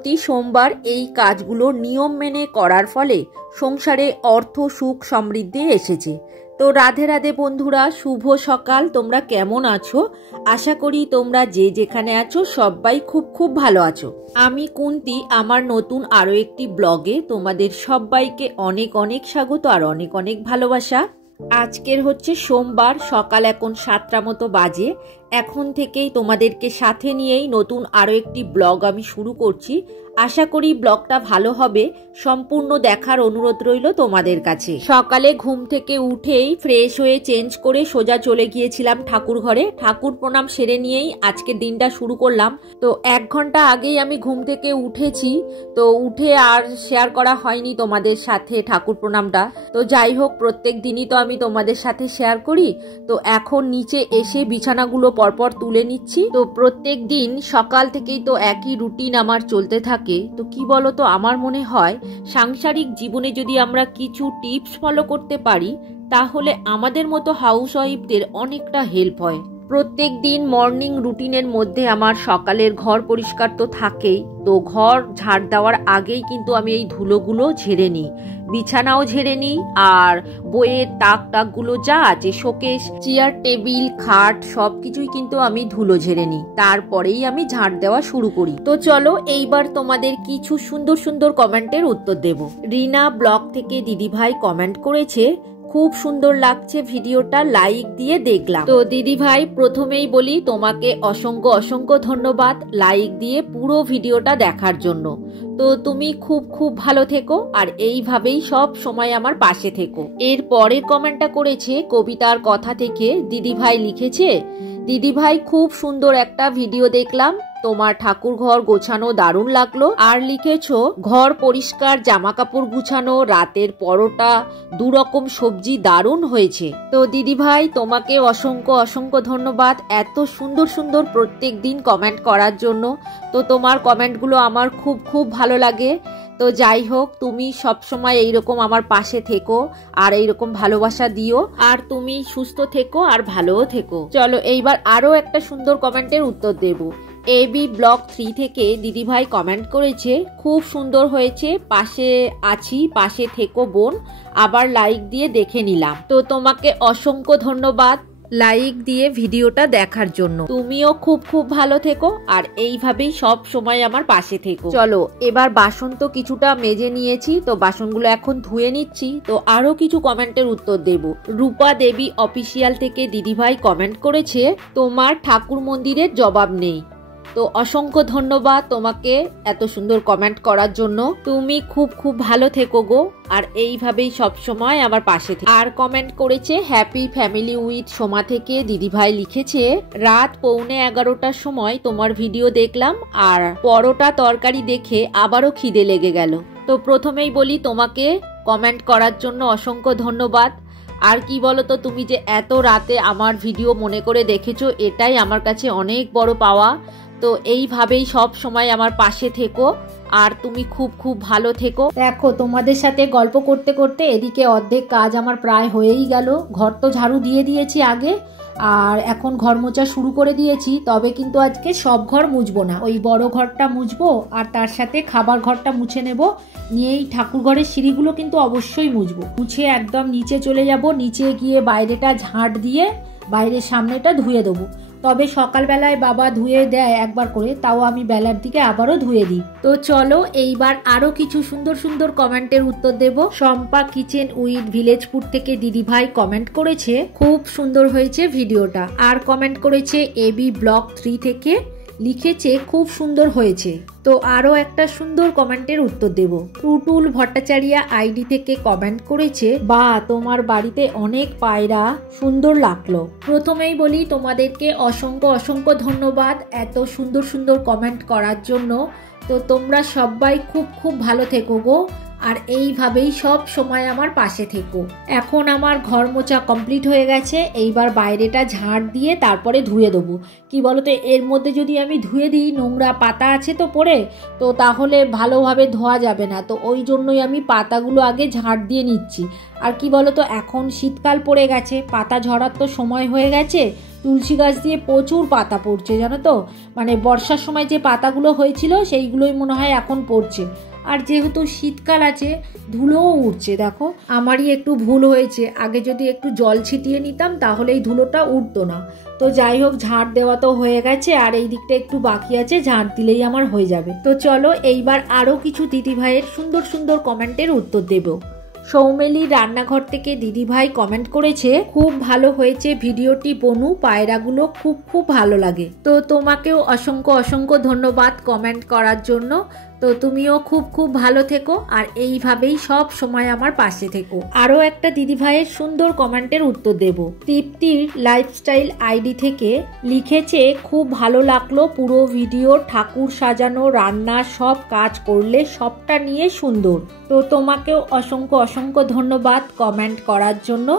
প্রতি সোমবার এই কাজগুলো নিয়ম মেনে করার ফলে সংসারে অর্থ সুখ সমৃদ্ধি এসেছে। তো রাধে রাধে বন্ধুরা, শুভ সকাল। তোমরা কেমন আছো? আশা করি তোমরা যে যেখানে আছো সবাই খুব খুব ভালো আছো। আমি কুন্তি, আমার নতুন আরও একটি ব্লগে তোমাদের সবাইকে অনেক অনেক স্বাগত আর অনেক অনেক ভালোবাসা। আজকের হচ্ছে সোমবার, সকাল এখন 7টা মতো বাজে। এখন থেকেই তোমাদেরকে সাথে নিয়েই নতুন আরও একটি ব্লগ আমি শুরু করছি। আশা করি ব্লগটা ভালো হবে, সম্পূর্ণ দেখার অনুরোধ রইল তোমাদের কাছে। সকালে ঘুম থেকে উঠেই ফ্রেশ হয়ে চেঞ্জ করে সোজা চলে গিয়েছিলাম ঠাকুর ঘরে। ঠাকুর প্রণাম সেরে নিয়েই আজকের দিনটা শুরু করলাম। তো 1 ঘন্টা আগেই আমি ঘুম থেকে উঠেছি, তো উঠে আর শেয়ার করা হয়নি তোমাদের সাথে ঠাকুর প্রণামটা। তো যাই হোক, প্রত্যেক দিনই তো আমি তোমাদের সাথে শেয়ার করি। তো এখন নিচে এসে বিছানাগুলো পরপর তুলে নিচ্ছি। তো প্রত্যেক দিন সকাল থেকেই তো একই রুটিন আমার চলতে থাকে। তো কি বলো তো, আমার মনে হয় সাংসারিক জীবনে যদি আমরা কিছু টিপস ফলো করতে পারি তাহলে আমাদের মতো হাউস ওয়াইফদের অনেকটা হেল্প হয়। প্রত্যেক দিন মর্নিং রুটিনের মধ্যে আমার সকালের ঘর পরিষ্কার তো থাকেই। তো ঘর ঝাড় দেওয়ার আগেই কিন্তু আমি এই ধুলোগুলো ঝেড়ে নিই, বিছানাও ঝেড়ে নিই, আর বইয়ের তাকগুলো যা আছে, শোকেস, চেয়ার, টেবিল, খাট সব কিছুই কিন্তু আমি ধুলো ঝেড়ে নিই। তারপরেই আমি ঝাড় দেওয়া শুরু করি। তো চলো এইবার তোমাদের কিছু সুন্দর সুন্দর কমেন্টের উত্তর দেব। রিনা ব্লগ থেকে দিদিভাই কমেন্ট করেছে, খুব সুন্দর লাগছে ভিডিওটা, লাইক দিয়ে দেখলাম। তো দিদিভাই, প্রথমেই বলি তোমাকে অসংখ্য অসংখ্য ধন্যবাদ লাইক দিয়ে পুরো ভিডিওটা দেখার জন্য। তো তুমি খুব খুব ভালো থেকো আর এইভাবেই সব সময় আমার পাশে থেকো। এর পরের কমেন্টটা করেছে কবিতার কথা থেকে। দিদিভাই লিখেছে, দিদিভাই খুব সুন্দর একটা ভিডিও দেখলাম, তোমার ঠাকুর ঘর গোছানো দারুণ লাগলো। আর লিখেছো ঘর পরিষ্কার, জামা কাপড় গুছানো, রাতের পরোটা, 2 রকম সবজি দারুণ হয়েছে। তো দিদিভাই তোমাকে অসংখ্য অসংখ্য ধন্যবাদ এত সুন্দর সুন্দর প্রত্যেক দিন কমেন্ট করার জন্য। তো তোমার কমেন্টগুলো আমার খুব খুব ভালো লাগে। তো যাই হোক, তুমি সবসময় এইরকম আমার পাশে থেকো আর এইরকম ভালোবাসা দিও, আর তুমি সুস্থ থেকো আর ভালোও থেকো। চলো এইবার আরো একটা সুন্দর কমেন্টের উত্তর দেব। এবি ব্লগ 3 থেকে দিদিভাই কমেন্ট করেছে, খুব সুন্দর হয়েছে, পাশে আছি, পাশে থেকো বোন, আবার লাইক দিয়ে দেখে নিলাম। তো তোমাকে অসংখ্য ধন্যবাদ লাইক দিয়ে ভিডিওটা দেখার জন্য। তুমিও খুব খুব ভালো থেকো আর এইভাবেই সব সময় আমার পাশে থেকো। চলো এবার বাসন তো কিছুটা মেজে নিয়েছি, তো বাসনগুলো এখন ধুয়ে নিচ্ছি। তো আরো কিছু কমেন্টের উত্তর দেব। রূপা দেবী অফিসিয়াল থেকে দিদিভাই কমেন্ট করেছে, তোমার ঠাকুর মন্দিরের জবাব নেই। তো অসংখ্য ধন্যবাদ তোমাকে এত সুন্দর কমেন্ট করার জন্য। তুমি খুব খুব ভালো থেকো গো আর এইভাবেই সব সময় আমার পাশে থেকো। আর কমেন্ট করেছে হ্যাপি ফ্যামিলি উইথ সোমা থেকে দিদিভাই লিখেছে, রাত 11:15টার সময় তোমার ভিডিও দেখলাম আর পরোটা তরকারি দেখে আবারও খিদে লেগে গেল। তো প্রথমেই বলি তোমাকে কমেন্ট করার জন্য অসংখ্য ধন্যবাদ। আর কি বলতো, তুমি যে এত রাতে আমার ভিডিও মনে করে দেখেছো, এটাই আমার কাছে অনেক বড় পাওয়া। তো এইভাবেই সব সময় আমার পাশে থেকো আর তুমি খুব খুব ভালো থেকো। দেখো তোমাদের সাথে গল্প করতে করতে এদিকে অর্ধেক কাজ আমার প্রায় হয়েই গেল। ঘর তো ঝাড়ু দিয়ে দিয়েছি আগে, আর এখন ঘর মোছা শুরু করে দিয়েছি। তবে কিন্তু আজকে সব ঘর মুছবো না, ওই বড় ঘরটা মুছবো আর তার সাথে খাবার ঘরটা মুছে নেব। নিয়েই ঠাকুর ঘরের সিঁড়িগুলো কিন্তু অবশ্যই মুছবো। মুছে একদম নিচে চলে যাব, নিচে গিয়ে বাইরেটা ঝাঁট দিয়ে বাইরের সামনেটা ধুয়ে দেবো। তবে সকালবেলায় বাবা ধুয়ে দেয় একবার করে, তাও আমি বেলার দিকে আবারও ধুয়ে দিই। তো চলো এইবার আরো কিছু সুন্দর সুন্দর কমেন্টের উত্তর দেব। শম্পা কিচেন উইথ ভিলেজপুর থেকে দিদিভাই কমেন্ট করেছে, খুব সুন্দর হয়েছে ভিডিওটা। আর কমেন্ট করেছে এবি ব্লগ 3 থেকে লিখেছে, খুব সুন্দর হয়েছে। তো আরো একটা সুন্দর কমেন্টের উত্তর দেব। টুটুল ভট্টাচার্য আইডি থেকে কমেন্ট করেছে, বা তোমার বাড়িতে অনেক পায়রা, সুন্দর লাগলো। প্রথমেই বলি তোমাদেরকে অসংখ্য অসংখ্য ধন্যবাদ এত সুন্দর সুন্দর কমেন্ট করার জন্য। তো তোমরা সবাই খুব খুব ভালো থেকো গো আর এইভাবেই সব সময় আমার পাশে থেকো। এখন আমার ঘর মোছা কমপ্লিট হয়ে গেছে, এইবার বাইরেটা ঝাড় দিয়ে তারপরে ধুয়ে দেবো। কি বলতো, এর মধ্যে যদি আমি ধুয়ে দিই, নোংরা পাতা আছে তো পরে, তো তাহলে ভালোভাবে ধোয়া যাবে না। তো ওই জন্যই আমি পাতাগুলো আগে ঝাড় দিয়ে নিচ্ছি। আর কি বলতো, এখন শীতকাল পড়ে গেছে, পাতা ঝরার তো সময় হয়ে গেছে। তুলসী গাছ দিয়ে প্রচুর পাতা পড়ছে জানো তো, মানে বর্ষার সময় যে পাতাগুলো হয়েছিল সেইগুলোই মনে হয় এখন পড়ছে। আর যেহেতু শীতকাল আছে ধুলোও উঠছে, দেখো আমারই একটু ভুল হয়েছে, আগে যদি একটু জল ছিটিয়ে নিতাম তাহলে এই ধুলোটা উঠতো না। তো যাই হোক, ঝাড় দেওয়া তো হয়ে গেছে, আর এই দিকটা একটু বাকি আছে, ঝাড় দিলেই আমার হয়ে যাবে। তো চলো এইবার আরও কিছু দিদিভাইয়ের সুন্দর সুন্দর কমেন্টের উত্তর দেব। সৌমেলি রান্নাঘর থেকে দিদিভাই কমেন্ট করেছে, খুব ভালো হয়েছে ভিডিওটি বনু, পায়রাগুলো খুব খুব ভালো লাগে। তো তোমাকেও অসংখ্য অসংখ্য ধন্যবাদ কমেন্ট করার জন্য। তো তুমিও খুব খুব ভালো থেকো আর এইভাবেই সব সময় আমার পাশে থেকো। আরও একটা দিদিভাইয়ের সুন্দর কমেন্টের উত্তর দেব। তৃপ্তির লাইফস্টাইল আইডি থেকে লিখেছে, খুব ভালো লাগলো পুরো ভিডিও, ঠাকুর সাজানো, রান্না সব কাজ করলে সবটা নিয়ে সুন্দর। তো তোমাকেও অসংখ্য অসংখ্য ধন্যবাদ কমেন্ট করার জন্য।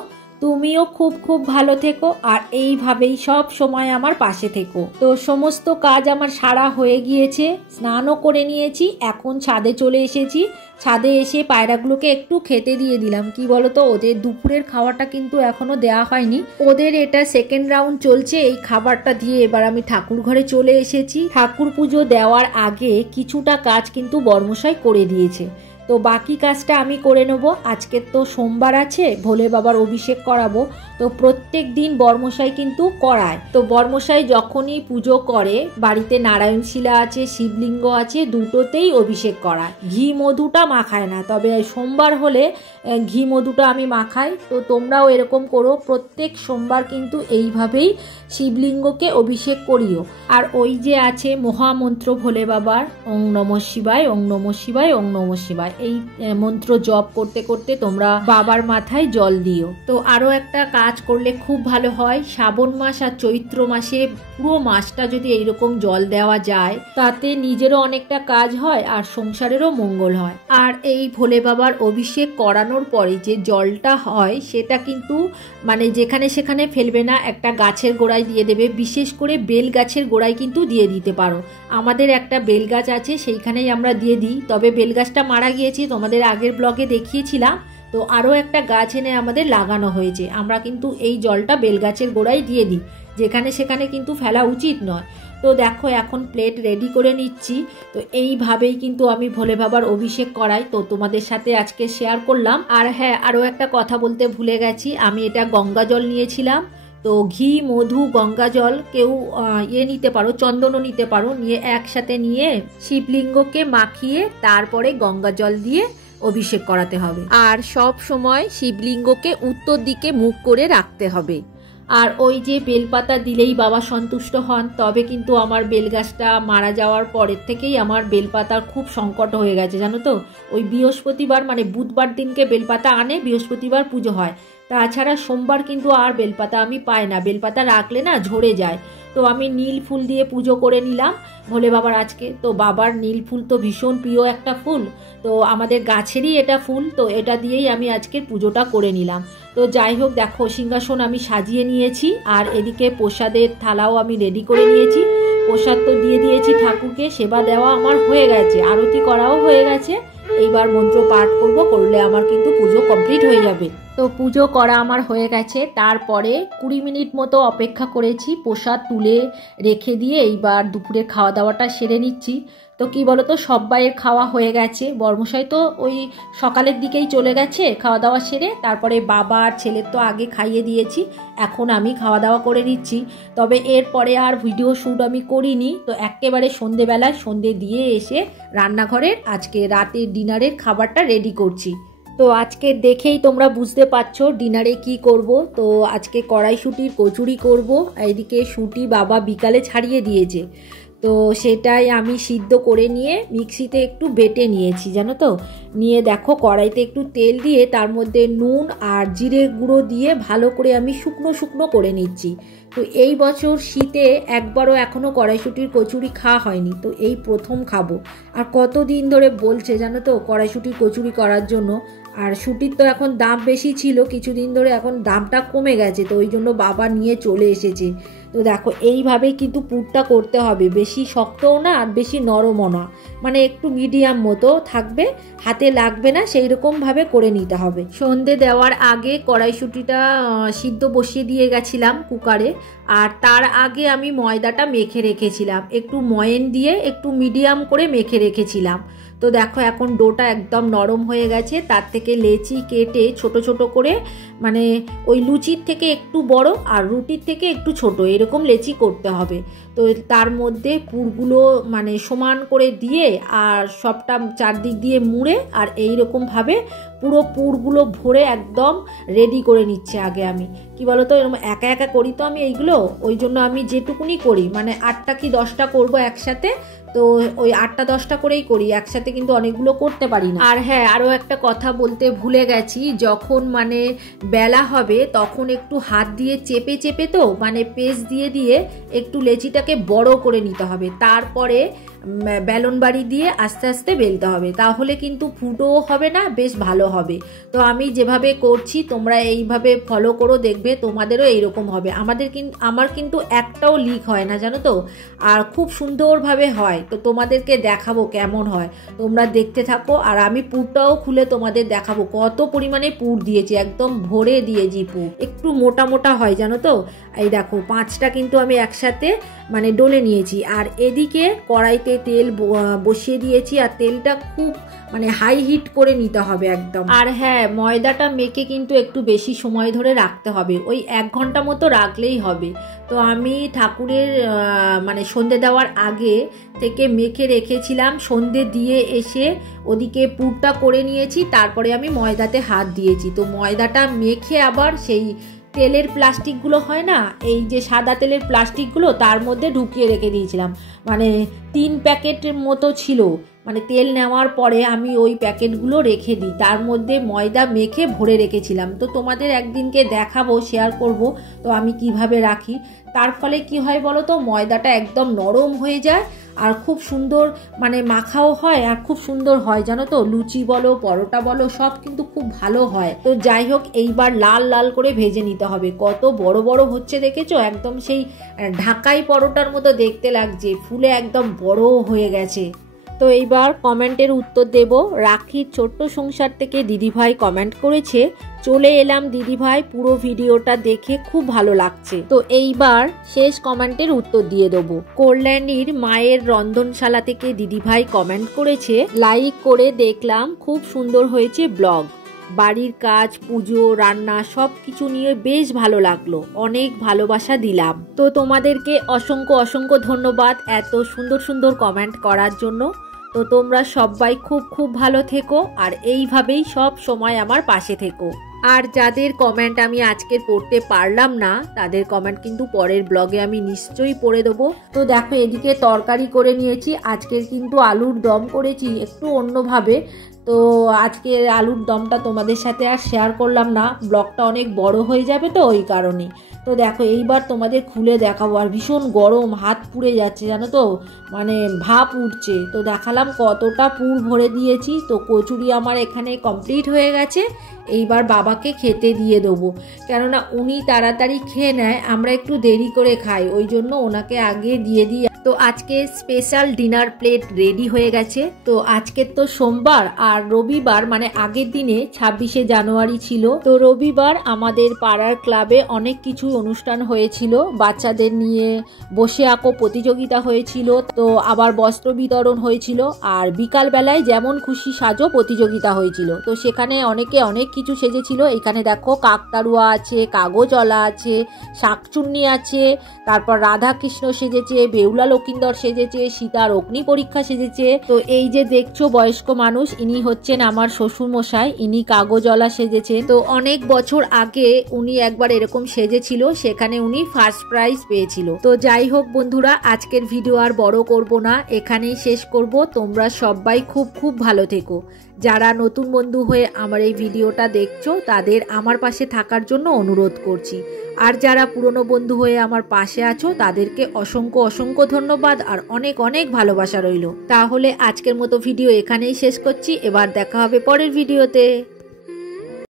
তুমিও খুব খুব ভালো থেকো আর এইভাবেই সব সময় আমার পাশে থেকো। তো সমস্ত কাজ আমার সারা হয়ে গিয়েছে, স্নানও করে নিয়েছি, এখন ছাদে চলে এসেছি। ছাদে এসে পায়রাগুলোকে একটু খেতে দিয়ে দিলাম। কি বলতো, ওদের দুপুরের খাওয়াটা কিন্তু এখনো দেওয়া হয়নি, ওদের এটা সেকেন্ড রাউন্ড চলছে। এই খাবারটা দিয়ে এবার আমি ঠাকুর ঘরে চলে এসেছি। ঠাকুর পুজো দেওয়ার আগে কিছুটা কাজ কিন্তু বর্মশাই করে দিয়েছে, তো বাকি কাজটা আমি করে নেব। আজকে তো সোমবার আছে, ভোলে বাবার অভিষেক করাবো, তো প্রত্যেক দিন বর্মশাই কিন্তু করায়। তো বর্মশাই যখনই পুজো করে, বাড়িতে নারায়ণ শিলা আছে, শিবলিঙ্গ আছে, দুটোতেই অভিষেক করায়। ঘি মধুটা মাখায় না, তবে সোমবার হলে ঘি মধুটা আমি মাখাই। তো তোমরাও এরকম করো, প্রত্যেক সোমবার কিন্তু এইভাবেই শিবলিঙ্গকে অভিষেক করিও। আর ওই যে আছে মহামন্ত্র ভোলে বাবার, ওং নমঃ শিবায়, ওং নমঃ শিবায়, ওং নমঃ শিবায়, এই মন্ত্র জপ করতে করতে তোমরা বাবার মাথায় জল দিও। তো আরো একটা কাজ করলে খুব ভালো হয়, শ্রাবণ মাস আর চৈত্র মাসে পুরো মাসটা যদি এইরকম জল দেওয়া যায়, তাতে নিজেরও অনেকটা কাজ হয় আর সংসারেরও মঙ্গল হয়। আর এই ভোলে বাবার অভিষেক করানোর পরে যে জলটা হয় সেটা কিন্তু মানে যেখানে সেখানে ফেলবে না, একটা গাছের গোড়ায় দিয়ে দেবে। বিশেষ করে বেল গাছের গোড়ায় কিন্তু দিয়ে দিতে পারো। আমাদের একটা বেল গাছ আছে, সেইখানেই আমরা দিয়ে দিই। তবে বেল গাছটা মারা গিয়েছে, তোমাদের আগের ব্লগে দেখিয়েছিলাম। তো আরও একটা গাছ এনে আমাদের লাগানো হয়েছে, আমরা কিন্তু এই জলটা বেল গাছের গোড়ায় দিয়ে দিই, যেখানে সেখানে কিন্তু ফেলা উচিত নয়। তো দেখো এখন প্লেট রেডি করে নিচ্ছি। তো এইভাবেই কিন্তু আমি ভোলে বাবার অভিষেক করাই, তো তোমাদের সাথে আজকে শেয়ার করলাম। আর হ্যাঁ, আরও একটা কথা বলতে ভুলে গেছি, আমি এটা গঙ্গা জল নিয়েছিলাম। তো ঘি মধু গঙ্গা জল কেউ নিতে পারো, চন্দনও নিতে পারো, নিয়ে একসাথে নিয়ে শিবলিঙ্গকে মাখিয়ে তারপরে গঙ্গা জল দিয়ে অভিষেক করাতে হবে। আর সব সময় শিবলিঙ্গকে উত্তর দিকে মুখ করে রাখতে হবে। আর ওই যে বেলপাতা দিলেই বাবা সন্তুষ্ট হন। তবে কিন্তু আমার বেলগাছটা মারা যাওয়ার পরের থেকেই আমার বেলপাতার খুব সংকট হয়ে গেছে জানো তো। ওই বৃহস্পতিবার মানে বুধবার দিনকে বেলপাতা আনে, বৃহস্পতিবার পুজো হয়, তাছাড়া সোমবার কিন্তু আর বেলপাতা আমি পাই না, বেলপাতা রাখলে না ঝরে যায়। তো আমি নীল ফুল দিয়ে পুজো করে নিলাম ভোলে বাবার আজকে। তো বাবার নীল ফুল তো ভীষণ প্রিয় একটা ফুল, তো আমাদের গাছেরই এটা ফুল, তো এটা দিয়েই আমি আজকের পুজোটা করে নিলাম। তো যাই হোক, দেখো সিংহাসন আমি সাজিয়ে নিয়েছি, আর এদিকে প্রসাদের থালাও আমি রেডি করে নিয়েছি। প্রসাদ তো দিয়ে দিয়েছি ঠাকুরকে, সেবা দেওয়া আমার হয়ে গেছে, আরতি করাও হয়ে গেছে। এইবার মন্ত্র পাঠ করলে আমার কিন্তু পুজো কমপ্লিট হয়ে যাবে। তো পুজো করা আমার হয়ে গেছে, তারপরে 20 মিনিট মতো অপেক্ষা করেছি, প্রসাদ তুলে রেখে দিয়ে এইবার দুপুরের খাওয়া দাওয়াটা সেরে নিচ্ছি। তো কি বলতো, সব্বাইয়ের খাওয়া হয়ে গেছে, বর্মশাই তো ওই সকালের দিকেই চলে গেছে খাওয়া দাওয়া সেরে, তারপরে বাবা আর ছেলের তো আগে খাইয়ে দিয়েছি, এখন আমি খাওয়া দাওয়া করে নিচ্ছি। তবে এরপরে আর ভিডিও শ্যুট আমি করিনি। তো একেবারে সন্ধেবেলায় সন্ধে দিয়ে এসে রান্নাঘরের আজকে রাতের ডিনারের খাবারটা রেডি করছি। তো আজকে দেখেই তোমরা বুঝতে পারছো ডিনারে কি করব। তো আজকে কড়াইশুঁটির কচুরি করব। এইদিকে শুঁটি বাবা বিকালে ছাড়িয়ে দিয়েছে, তো সেটাই আমি সিদ্ধ করে নিয়ে মিক্সিতে একটু বেটে নিয়েছি জানো তো। নিয়ে দেখো কড়াইতে একটু তেল দিয়ে তার মধ্যে নুন আর জিরে গুঁড়ো দিয়ে ভালো করে আমি শুকনো শুকনো করে নিচ্ছি। তো এই বছর শীতে একবারও এখনও কড়াইশুঁটির কচুরি খাওয়া হয়নি, তো এই প্রথম খাবো। আর কতদিন ধরে বলছে জানো তো কড়াইশুঁটির কচুরি করার জন্য, আর শুটির তো এখন দাম বেশি ছিল কিছুদিন ধরে, এখন দামটা কমে গেছে, তো ওই জন্য বাবা নিয়ে চলে এসেছে। তো দেখো এইভাবেই কিন্তু পুরটা করতে হবে, বেশি শক্তও না আর বেশি নরমও না, মানে একটু মিডিয়াম মতো থাকবে, হাতে লাগবে না, সেই রকমভাবে করে নিতে হবে। সন্ধে দেওয়ার আগে কড়াইশুঁটিটা সিদ্ধ বসিয়ে দিয়ে গেছিলাম কুকারে, আর তার আগে আমি ময়দাটা মেখে রেখেছিলাম, একটু ময়ান দিয়ে একটু মিডিয়াম করে মেখে রেখেছিলাম। তো দেখো এখন ডোটা একদম নরম হয়ে গেছে, তার থেকে লেচি কেটে ছোট ছোট করে, মানে ওই লুচির থেকে একটু বড় আর রুটির থেকে একটু ছোট এরকম লেচি করতে হবে। তো তার মধ্যে পুরগুলো মানে সমান করে দিয়ে আর সবটা চারদিক দিয়ে মুড়ে আর এই রকমভাবে পুরো পুরগুলো ভরে একদম রেডি করে নিচ্ছে আগে। আমি কি বলো তো, এরকম একা একা করি তো আমি এইগুলো, ওই জন্য আমি যেটুকুনি করি মানে 8টা কি 10টা করবো একসাথে, তো ওই 8টা 10টা করেই করি, একসাথে কিন্তু অনেকগুলো করতে পারি না। আর হ্যাঁ, আরও একটা কথা বলতে ভুলে গেছি, যখন মানে বেলা হবে তখন একটু হাত দিয়ে চেপে চেপে, তো মানে পেস্ট দিয়ে দিয়ে একটু লেচিটাকে বড় করে নিতে হবে, তারপরে বেলন বাড়ি দিয়ে আস্তে আস্তে বেলতে হবে, তাহলে কিন্তু ফুটোও হবে না, বেশ ভালো হবে। তো আমি যেভাবে করছি তোমরা এইভাবে ফলো করো, দেখবে তোমাদেরও এইরকম হবে। আমার কিন্তু একটাও লিক হয় না জানো তো, আর খুব সুন্দরভাবে হয়। তো তোমাদেরকে দেখাবো কেমন হয়, তোমরা দেখতে থাকো। আর আমি পুরটাও খুলে তোমাদের দেখাবো কত পরিমাণে পুর দিয়েছি, একদম ভরে দিয়েছি পুর, একটু মোটা মোটা হয় জানো তো। এই দেখো 5টা কিন্তু আমি একসাথে মানে ডলে নিয়েছি, আর এদিকে কড়াইতে তেল বসিয়ে দিয়েছি, আর তেলটা খুব মানে হাই হিট করে নিতে হবে একদম। আর হ্যাঁ, ময়দাটা মেখে কিন্তু একটু বেশি সময় ধরে রাখতে হবে, ওই 1 ঘন্টা মতো রাখলেই হবে। তো আমি ঠাকুরের মানে সন্ধে দেওয়ার আগে থেকে মেখে রেখেছিলাম, সন্ধে দিয়ে এসে ওদিকে পুরটা করে নিয়েছি, তারপরে আমি ময়দাতে হাত দিয়েছি। তো ময়দাটা মেখে আবার সেই তেলের প্লাস্টিকগুলো হয় না, এই যে সাদা তেলের প্লাস্টিকগুলো, তার মধ্যে ঢুকিয়ে রেখে দিয়েছিলাম, মানে 3 প্যাকেটের মতো ছিল। মানে তেল নেওয়ার পরে আমি ওই প্যাকেটগুলো রেখে দিই, তার মধ্যে ময়দা মেখে ভরে রেখেছিলাম। তো তোমাদের একদিনকে দেখাবো, শেয়ার করব তো আমি কিভাবে রাখি। তার ফলে কি হয় বলো তো, ময়দাটা একদম নরম হয়ে যায় আর খুব সুন্দর মানে মাখাও হয়, আর খুব সুন্দর হয় জানো তো, লুচি বলো পরোটা বলো সব কিন্তু খুব ভালো হয়। তো যাই হোক, এইবার লাল লাল করে ভেজে নিতে হবে। কত বড় বড় হচ্ছে দেখেছো, একদম সেই ঢাকাই পরোটার মতো দেখতে লাগছে, ফুলে একদম বড় হয়ে গেছে। তো এইবার কমেন্টের উত্তর দেব। রাখির ছোট্ট সংসার থেকে দিদিভাই কমেন্ট করেছে, চলে এলাম দিদিভাই, পুরো ভিডিওটা দেখে খুব ভালো লাগছে। তো এইবার শেষ কমেন্টের উত্তর দিয়ে দেবো। কল্যাণীর মায়ের রন্ধনশালা থেকে দিদিভাই কমেন্ট করেছে, লাইক করে দেখলাম, খুব সুন্দর হয়েছে ব্লগ, বাড়ির কাজ, পুজো, রান্না সব কিছু নিয়ে বেশ ভালো লাগলো, অনেক ভালোবাসা দিলাম। তো তোমাদেরকে অসংখ্য অসংখ্য ধন্যবাদ এত সুন্দর সুন্দর কমেন্ট করার জন্য। তো তোমরা সবাই খুব খুব ভালো থেকো, আর এইভাবেই সব সময় আমার পাশে থেকো। আর যাদের কমেন্ট আমি আজকে পড়তে পারলাম না, তাদের কমেন্ট কিন্তু পরের ব্লগে আমি নিশ্চয়ই পড়ে দেবো। তো দেখো, এদিকে তরকারি করে নিয়েছি, আজকের কিন্তু আলুর দম করেছি একটু অন্যভাবে। তো আজকে আলুর দমটা তোমাদের সাথে আর শেয়ার করলাম না, ব্লগটা অনেক বড় হয়ে যাবে, তো ওই কারণে। তো দেখো এইবার তোমাদের খুলে দেখাবো, আর ভীষণ গরম, হাত পুড়ে যাচ্ছে জানো তো, মানে ভাপ উঠছে। তো দেখালাম কতটা পুর ভরে দিয়েছি। তো কচুরি আমার এখানে কমপ্লিট হয়ে গেছে, এইবার বাবাকে খেতে দিয়ে দেবো, কেননা উনি তাড়াতাড়ি খেয়ে নেয়, আমরা একটু দেরি করে খাই, ওই জন্য ওনাকে আগে দিয়ে দিই। তো আজকে স্পেশাল ডিনার প্লেট রেডি হয়ে গেছে। তো আজকের তো সোমবার, আর রবিবার মানে আগের দিনে 26শে জানুয়ারি ছিল। তো রবিবার আমাদের পাড়ার ক্লাবে অনেক কিছু অনুষ্ঠান হয়েছিল, বাচ্চাদের নিয়ে বসে আঁকো প্রতিযোগিতা হয়েছিল, তো আবার বস্ত্র বিতরণ হয়েছিল, আর বিকাল বেলায় যেমন খুশি সাজো প্রতিযোগিতা হয়েছিল। তো সেখানে অনেকে অনেক কিছু সেজেছিল। এখানে দেখো কাকতাড়ুয়া আছে, কাগজওয়ালা আছে, শাকচুন্নি আছে, তারপর রাধা কৃষ্ণ সেজেছে, বেউলা লকিন্দর সেজেছে, সীতার অগ্নি পরীক্ষা সেজেছে। তো এই যে দেখছো বয়স্ক মানুষ, ইনি হচ্ছেন আমার শ্বশুর মশাই, ইনি কাগজওয়ালা সেজেছে। তো অনেক বছর আগে উনি একবার এরকম সেজেছিল, সেখানে উনি ফার্স্ট প্রাইজ পেয়েছিল। তো যাই হোক বন্ধুরা, আজকের ভিডিও আর বড় করব না, এখানেই শেষ করব। তোমরা সবাই খুব খুব ভালো থেকো। যারা নতুন বন্ধু হয়ে আমার এই ভিডিওটা দেখছো, তাদের আমার পাশে থাকার জন্য অনুরোধ করছি। আর যারা পুরনো বন্ধু হয়ে আমার পাশে আছো, তাদেরকে অসংখ্য অসংখ্য ধন্যবাদ আর অনেক অনেক ভালোবাসা রইল। তাহলে আজকের মতো ভিডিও এখানেই শেষ করছি, এবার দেখা হবে পরের ভিডিওতে।